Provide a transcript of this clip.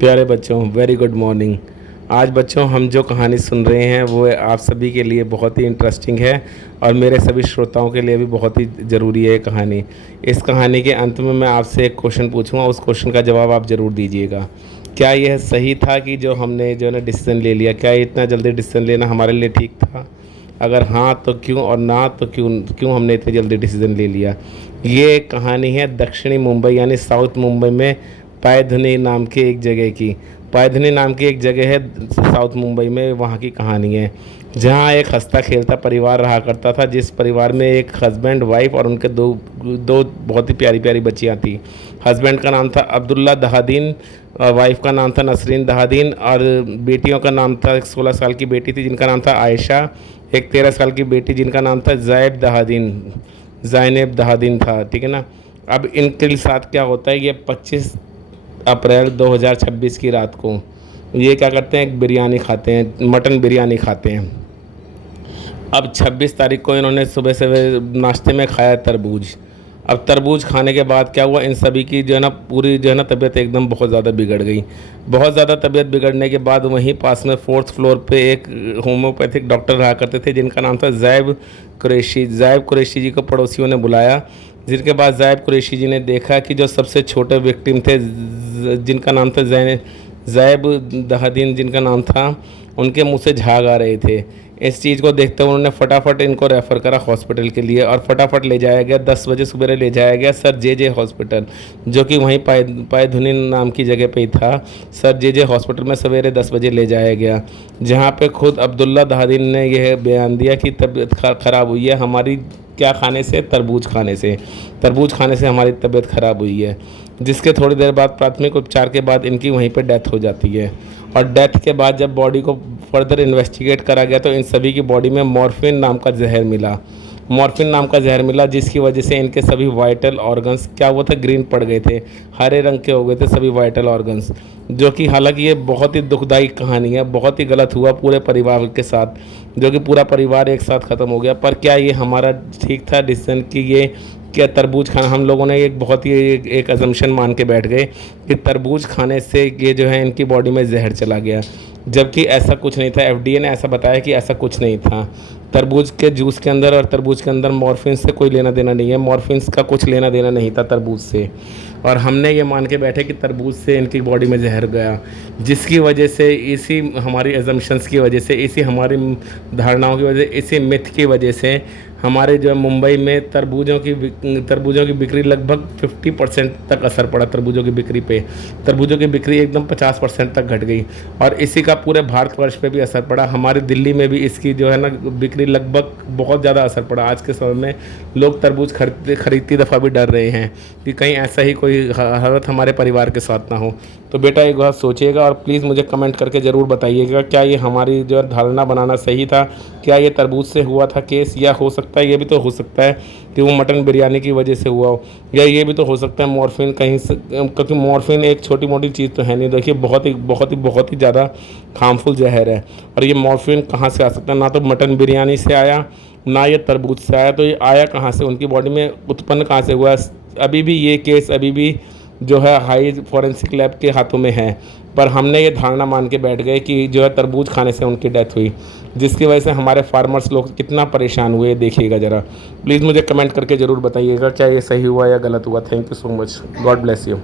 प्यारे बच्चों, very good morning. आज बच्चों हम जो कहानी सुन रहे हैं वो आप सभी के लिए बहुत ही इंटरेस्टिंग है और मेरे सभी श्रोताओं के लिए भी बहुत ही ज़रूरी है ये कहानी। इस कहानी के अंत में मैं आपसे एक क्वेश्चन पूछूंगा, उस क्वेश्चन का जवाब आप ज़रूर दीजिएगा। क्या यह सही था कि जो हमने जो है ना डिसीज़न ले लिया, क्या इतना जल्दी डिसीज़न लेना हमारे लिए ठीक था? अगर हाँ तो क्यों, और ना तो क्यों क्यों हमने इतनी जल्दी डिसीज़न ले लिया? ये कहानी है दक्षिणी मुंबई यानी साउथ मुंबई में पायधुनी नाम की एक जगह की। पायधुनी नाम की एक जगह है साउथ मुंबई में, वहाँ की कहानी है जहाँ एक हंसता खेलता परिवार रहा करता था, जिस परिवार में एक हस्बैंड वाइफ और उनके दो दो बहुत ही प्यारी प्यारी बच्चियाँ थी। हस्बैंड का नाम था अब्दुल्ला दहादीन, वाइफ का नाम था नसरीन दहादीन, और बेटियों का नाम था, एक 16 साल की बेटी थी जिनका नाम था आयशा, एक 13 साल की बेटी जिनका नाम था ज़ैनब दहादीन था। ठीक है ना। अब इनके साथ क्या होता है, ये 25 अप्रैल 2026 की रात को ये क्या करते हैं, एक बिरयानी खाते हैं, मटन बिरयानी खाते हैं। अब 26 तारीख को इन्होंने सुबह सुबह नाश्ते में खाया तरबूज। अब तरबूज खाने के बाद क्या हुआ, इन सभी की जो है ना पूरी जो है ना तबीयत एकदम बहुत ज़्यादा बिगड़ गई। बहुत ज़्यादा तबीयत बिगड़ने के बाद वहीं पास में 4th फ्लोर पे एक होम्योपैथिक डॉक्टर रहा करते थे जिनका नाम था ज़ैब कुरैशी जी को पड़ोसियों ने बुलाया, जिनके बाद ज़ैब कुरैशी जी ने देखा कि जो सबसे छोटे विक्टिम थे जिनका नाम था ज़ैब दहादीन जिनका नाम था, उनके मुंह से झाग आ रहे थे। इस चीज़ को देखते हुए उन्होंने फटाफट इनको रेफ़र करा हॉस्पिटल के लिए और फटाफट ले जाया गया। 10 बजे सुबह ले जाया गया सर जे हॉस्पिटल, जो कि वहीं पायधुनी नाम की जगह पे ही था। सर जे हॉस्पिटल में सवेरे 10 बजे ले जाया गया, जहाँ पे खुद अब्दुल्ला दहादीन ने यह बयान दिया कि तबीयत ख़राब हुई है हमारी, क्या खाने से, तरबूज खाने से हमारी तबीयत ख़राब हुई है। जिसके थोड़ी देर बाद प्राथमिक उपचार के बाद इनकी वहीं पे डेथ हो जाती है। और डेथ के बाद जब बॉडी को फर्दर इन्वेस्टिगेट करा गया तो इन सभी की बॉडी में मॉर्फिन नाम का जहर मिला, जिसकी वजह से इनके सभी वाइटल ऑर्गन्स क्या हुआ था, ग्रीन पड़ गए थे, हरे रंग के हो गए थे सभी वाइटल ऑर्गन्स। जो कि हालांकि ये बहुत ही दुखदायी कहानी है, बहुत ही गलत हुआ पूरे परिवार के साथ, जो कि पूरा परिवार एक साथ ख़त्म हो गया। पर क्या ये हमारा ठीक था डिसीजन कि ये क्या तरबूज खाना, हम लोगों ने एक बहुत ही एक अजम्पशन मान के बैठ गए कि तरबूज खाने से ये जो है इनकी बॉडी में जहर चला गया, जबकि ऐसा कुछ नहीं था। एफडीए ने ऐसा बताया कि ऐसा कुछ नहीं था। तरबूज के जूस के अंदर और तरबूज के अंदर मॉर्फिन से कोई लेना देना नहीं है, मॉर्फिन का कुछ लेना देना नहीं था तरबूज से। और हमने ये मान के बैठे कि तरबूज से इनकी बॉडी में जहर गया, जिसकी वजह से इसी हमारी एजम्पशंस की वजह से, इसी हमारी धारणाओं की वजह से, इसी मिथ की वजह से हमारे जो है मुंबई में तरबूजों की बिक्री लगभग 50% तक असर पड़ा। तरबूजों की बिक्री पे, तरबूजों की बिक्री एकदम 50% तक घट गई और इसी का पूरे भारतवर्ष पे भी असर पड़ा। हमारी दिल्ली में भी इसकी जो है ना बिक्री लगभग बहुत ज़्यादा असर पड़ा। आज के समय में लोग तरबूज खरीदती दफ़ा भी डर रहे हैं कि कहीं ऐसा ही कोई हालत हमारे परिवार के साथ ना हो। तो बेटा एक बार सोचिएगा और प्लीज़ मुझे कमेंट करके ज़रूर बताइएगा, क्या ये हमारी जो है धारणा बनाना सही था? क्या ये तरबूज से हुआ था केस, या हो सकता है, ये भी तो हो सकता है कि वो मटन बिरयानी की वजह से हुआ हो, या ये भी तो हो सकता है मॉर्फिन कहीं से, क्योंकि मॉर्फिन एक छोटी मोटी चीज़ तो है नहीं। देखिए बहुत ही ज़्यादा हार्मफुल जहर है। और ये मॉर्फिन कहाँ से आ सकता है? ना तो मटन बिरयानी से आया, ना ये तरबूज से आया, तो ये आया कहाँ से, उनकी बॉडी में उत्पन्न कहाँ से हुआ? अभी भी ये केस अभी भी जो है हाई फॉरेंसिक लैब के हाथों में है। पर हमने ये धारणा मान के बैठ गए कि जो है तरबूज खाने से उनकी डेथ हुई, जिसकी वजह से हमारे फार्मर्स लोग कितना परेशान हुए। देखिएगा ज़रा, प्लीज़ मुझे कमेंट करके ज़रूर बताइएगा क्या ये सही हुआ या गलत हुआ। Thank you so much, God bless you.